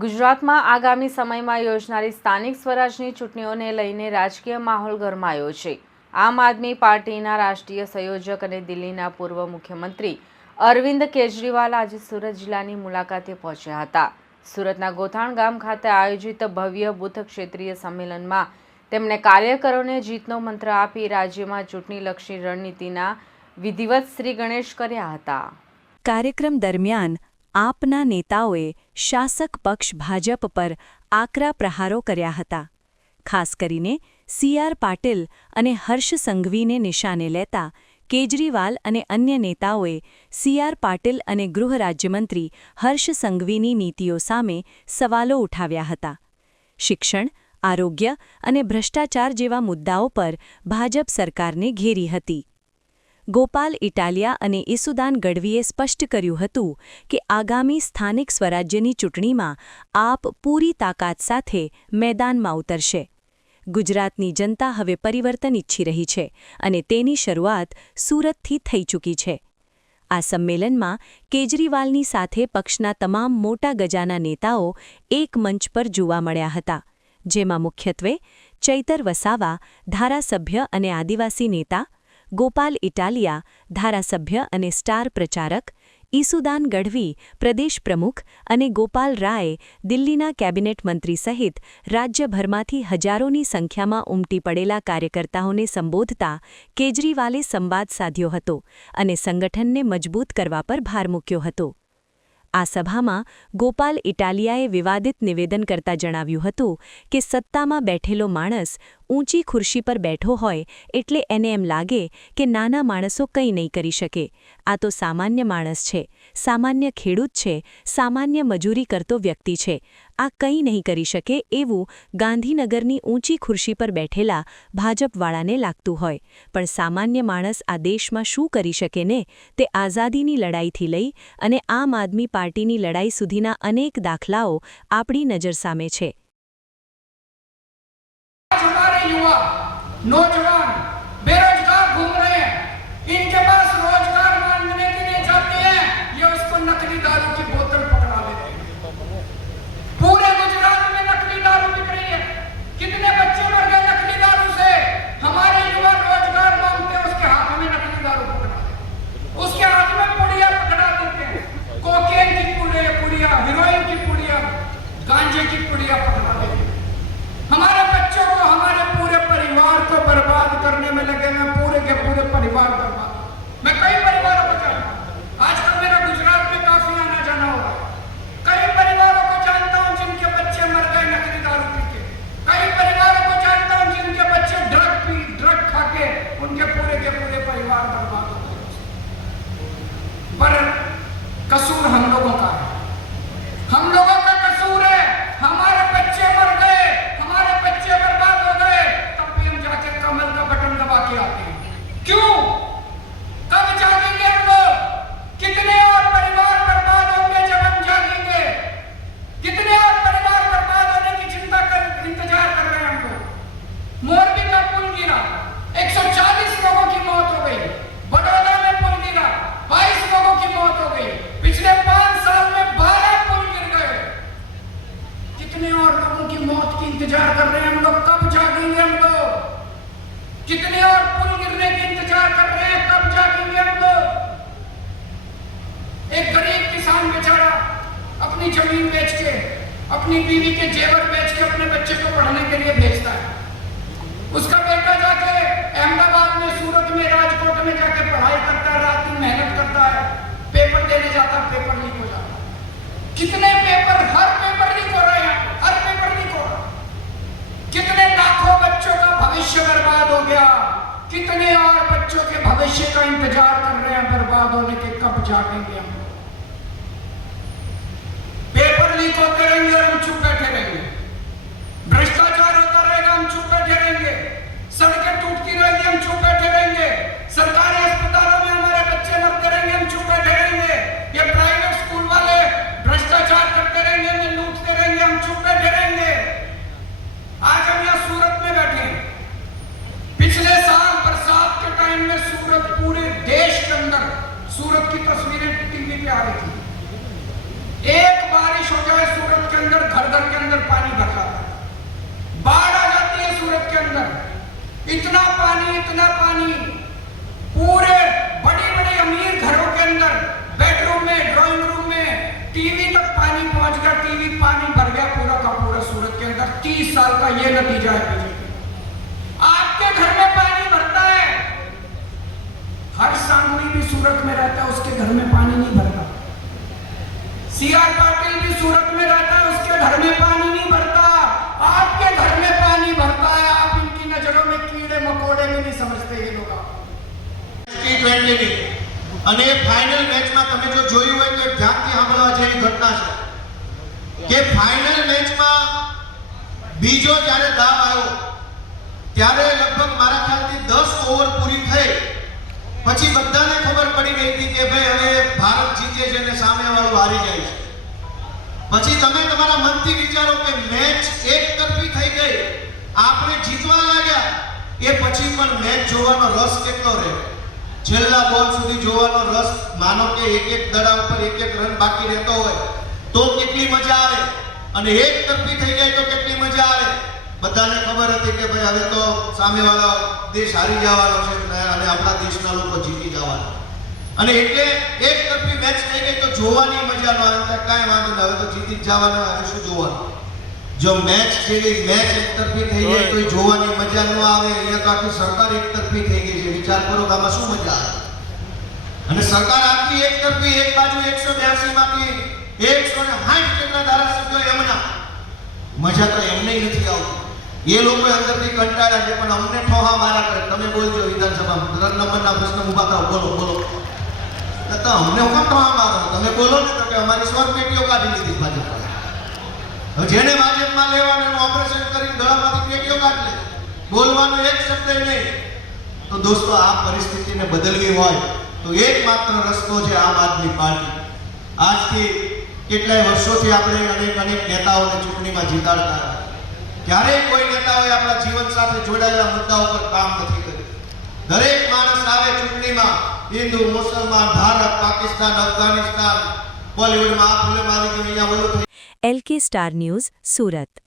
ગુજરાતમાં આગામી સમયમાં યોજનારી સ્થાનિક સ્વરાજની ચૂંટણીઓને લઈને રાજકીય માહોલ ગરમાયો છે। આમ આદમી પાર્ટીના રાષ્ટ્રીય સંયોજક અને દિલ્હીના પૂર્વ મુખ્યમંત્રી અરવિંદ કેજરીવાલ આજે સુરત જિલ્લાની મુલાકાતે પહોંચ્યા હતા। સુરતના ગોથાણ ગામ ખાતે આયોજિત ભવ્ય બૂથ ક્ષેત્રીય સંમેલનમાં તેમણે કાર્યકરોને જીતનો મંત્ર આપી રાજ્યમાં ચૂંટણીલક્ષી રણનીતિના વિધિવત શ્રી ગણેશ કર્યા હતા। કાર્યક્રમ દરમિયાન આપના નેતાઓએ શાસક પક્ષ ભાજપ પર આકરા પ્રહારો કર્યા હતા। ખાસ કરીને સી.આર. પાટીલ અને હર્ષ સંઘવીને નિશાને લેતા કેજરીવાલ અને અન્ય નેતાઓએ સી.આર. પાટીલ અને ગૃહ રાજ્યમંત્રી હર્ષ સંઘવીની નીતિઓ સામે સવાલો ઉઠાવ્યા હતા। શિક્ષણ, આરોગ્ય અને ભ્રષ્ટાચાર જેવા મુદ્દાઓ પર ભાજપ સરકારને ઘેરી હતી। ગોપાલ ઇટાલિયા અને ઈસુદાન ગઢવીએ સ્પષ્ટ કર્યું હતું કે આગામી સ્થાનિક સ્વરાજ્યની ચૂંટણીમાં આપ પૂરી તાકાત સાથે મેદાનમાં ઉતરશે। ગુજરાતની જનતા હવે પરિવર્તન ઈચ્છી રહી છે અને તેની શરૂઆત સુરતથી થઈ ચૂકી છે। આ સંમેલનમાં કેજરીવાલની સાથે પક્ષના તમામ મોટા ગજાના નેતાઓ એક મંચ પર જોવા મળ્યા હતા, જેમાં મુખ્યત્વે ચૈતર વસાવા, ધારાસભ્ય અને આદિવાસી નેતા, ગોપાલ ઇટાલિયા, ધારાસભ્ય અને સ્ટાર પ્રચારક, ઈસુદાન ગઢવી, પ્રદેશ પ્રમુખ અને ગોપાલ રાય, દિલ્હીના કેબિનેટ મંત્રી સહિત રાજ્યભરમાંથી હજારોની સંખ્યામાં ઉમટી પડેલા કાર્યકર્તાઓને સંબોધતા કેજરીવાલે સંવાદ સાધ્યો હતો અને સંગઠનને મજબૂત કરવા પર ભાર મૂક્યો હતો। આ સભામાં ગોપાલ ઇટાલિયાએ વિવાદિત નિવેદન કરતા જણાવ્યું હતું કે સત્તામાં બેઠેલો માણસ ઊંચી ખુરશી પર બેઠો હોય એટલે એને એમ લાગે કે નાના માણસો કંઈ નહીં કરી શકે। આ તો સામાન્ય માણસ છે, સામાન્ય ખેડૂત છે, સામાન્ય મજૂરી કરતો વ્યક્તિ છે, આ કંઈ નહીં કરી શકે એવું ગાંધીનગરની ઊંચી ખુરશી પર બેઠેલા ભાજપવાળાને લાગતું હોય, પણ સામાન્ય માણસ આ દેશમાં શું કરી શકે ને? તે આઝાદીની લડાઈથી લઈ અને આમ આદમી પાર્ટીની લડાઈ સુધીના અનેક દાખલાઓ આપણી નજર સામે છે। हमारे युवा नौजवान बेरोजगार घूम रहे हैं, इनके पास रोजगार मांगने के लिए जाते हैं, ये उसको नकली दारू की बोतल पकड़ा लेते हैं। पूरे गुजरात में नकली दारू बिक रही है। कितने बच्चे मर गए नकली दारू से? हमारे युवा रोजगार मांगते हैं, उसके हाथ में नकली दारू पकड़ा देते, उसके हाथ में पुड़िया पकड़ा देते हैं, कोकेन की पुड़िया, हीरोइन की पुड़िया, गांजे की पुड़िया पकड़ा देते हैं। हमारे बच्चों को, हमारे पूरे परिवार को बर्बाद करने में लगे हैं, पूरे के पूरे परिवार बर्बाद। मैं कई परिवारों को जानता हूँ, आजकल मेरा गुजरात में काफी आना जाना हो रहा है। कई परिवारों को जानता हूँ जिनके बच्चे मर गए नकली दारू पी के। कई परिवारों को जानता हूँ जिनके बच्चे ड्रग खा के उनके पूरे परिवार बर्बाद हो गए। पर कसूर हम लोगों का है, हम लोगों का कसूर है। हमारे बच्चे मर गए, हमारे बच्चे बर्बाद हो गए, तब भी हम जाके कमल का बटन दबा के आते हैं। क्यों? कब जागेंगे हम लोग? कितने और परिवार बर्बाद होंगे जब हम जागेंगे? कितने और परिवार बर्बाद होने की इंतजार कर रहे हैं हम लोग? मोरबी का पुल गिरा, 140 लोगों की मौत हो गई। बड़ौदा में पुल गिरा, 22 लोगों की मौत हो गई। पिछले 5 साल में 12 पुल गिर गए। कितने और लोगों की मौत की इंतजार कर रहे हैं हम लोग? कब जागेंगे हम लोग? कितने और पुल गिरने की इंतजार कर रहे हैं? कब जागेंगे हम लोग? एक गरीब किसान बेचारा अपनी जमीन बेच के, अपनी बीवी के जेवर बेच के अपने बच्चे को पढ़ने के लिए भेजता है। उसका बेटा जाके अहमदाबाद में, सूरत में, राजकोट में जाके पढ़ाई करता है, रात दिन मेहनत करता है, पेपर देने जाता, पेपर लीक हो जाता। कितने पेपर, हर पेपर लीक हो रहे हैं, हर पेपर लीक हो रहा है। कितने लाखों बच्चों का भविष्य बर्बाद हो गया। कितने और बच्चों के भविष्य का इंतजार कर रहे हैं बर्बाद होने के, कब जागेंगे हम? पेपर लीक होते रहेंगे और हम चुप बैठे रहेंगे। भ्रष्टाचार होता रहेगा, हम चुप बैठे रहेंगे। सड़कें टूटती रहेंगी, हम चुप बैठे रहेंगे। सरकारी अस्पतालों में हमारे बच्चे मरते रहेंगे, हम चुप बैठे रहेंगे। ये प्राइवेट स्कूल वाले भ्रष्टाचार करते रहेंगे, हमें लूटते रहेंगे, हम चुप बैठे रहेंगे। आज हम यहाँ सूरत में बैठे हैं। पिछले साल बरसात के टाइम में सूरत, पूरे देश के अंदर सूरत की तस्वीरें टीवी नतीजा है बीजेपी। आपके घर में पानी भरता है, हर्ष सांघवी भी सूरत में रहता है, उसके घर में पानी नहीं भरता। सीआर पाटिल भी सूरत में रहता है, उसके घर में पानी नहीं भरता। आपके घर में पानी भरता है। आप इनकी नजरों में कीड़े मकोड़े भी नहीं समझते ये लोग। T20 ની અને ફાઇનલ મેચમાં તમે જો જોયું હોય તો એક ધ્યાનથી સાંભળવા જેવી ઘટના છે કે ફાઇનલ મેચમાં બીજો જ્યારે દાવ આવ્યો ત્યારે લગભગ મારા ખ્યાલથી 10 ઓવર પૂરી થઈ પછી બધાને ખબર પડી ગઈ હતી કે ભાઈ હવે ભારત જીતે છે અને સામેવાળો હારી જાય છે। પછી તમે તમારા મનથી વિચારો કે મેચ એક તરફી થઈ ગઈ, આપણે જીતવા લાગ્યા, એ પછી પણ મેચ જોવાનો રસ કેટલો રહે? છેલ્લા બોલ સુધી જોવાનો રસ, માનો કે એક એક દડા ઉપર એક એક રન બાકી રહેતો હોય તો કેટલી મજા આવે, અને એક તરફી થઈ જાય તો કેટલી મજા આવે। બધાને ખબર હતી કે ભાઈ હવે તો સામેવાળો દેશ હારી જવાનો છે અને આપણા દેશના લોકો જીતી જવાના, અને એટલે એક તરફી મેચ થઈ ગઈ તો જોવાની મજા ન આવે। કાંઈ વાંધો નહીં, હવે તો જીતી જ જવાના, હવે શું જોવાનું? જો મેચ જેવી મેચ એક તરફી થઈ જાય તો જોવાની મજા ન આવે। અહીંયા તો આખી સરકાર એક તરફી થઈ ગઈ છે, વિચાર કરો કે આમાં શું મજા આવે? અને સરકાર આખી એક તરફી, એક બાજુ 182 માંથી 160 જેટલા ધારાસભ્યો એમના, મજા તો એમને નથી આવતી। એ લોકો અંદરથી કંટાળ્યા છે પણ અમને ઠોહા મારા કરે, તમે બોલજો વિધાનસભામાં 3 નંબરના પ્રશ્ન ઊભા થાવ, બોલો બોલો, તો અમને કોણ ઠોહા મારો? તમે બોલો ને તો કે અમારી 100 પેટીઓ કાઢી લીધી ભાજપ। જેને ભાજપમાં લેવાનું એનું ઓપરેશન કરી ગળામાંથી પેટીઓ કાઢી લે, બોલવાનો એક શબ્દ નહીં। તો દોસ્તો આ પરિસ્થિતિને બદલવી હોય તો એકમાત્ર રસ્તો છે આમ આદમી પાર્ટી। આજથી કેટલાય વર્ષોથી આપણે અનેક નેતાઓને ચૂંટણીમાં જીતાડતા હતા, ક્યારેય કોઈ નેતાઓએ આપણા જીવન સાથે જોડાયેલા મુદ્દાઓ પર કામ નથી કર્યું। દરેક માણસ આવે ચૂંટણીમાં, હિન્દુ, મુસલમાન, ભારત, પાકિસ્તાન, અફઘાનિસ્તાન, બોલિવૂડમાં આ ફિલ્મ આવી ગઈ, અહીંયા ઓલું થઈ। LK star news, Surat.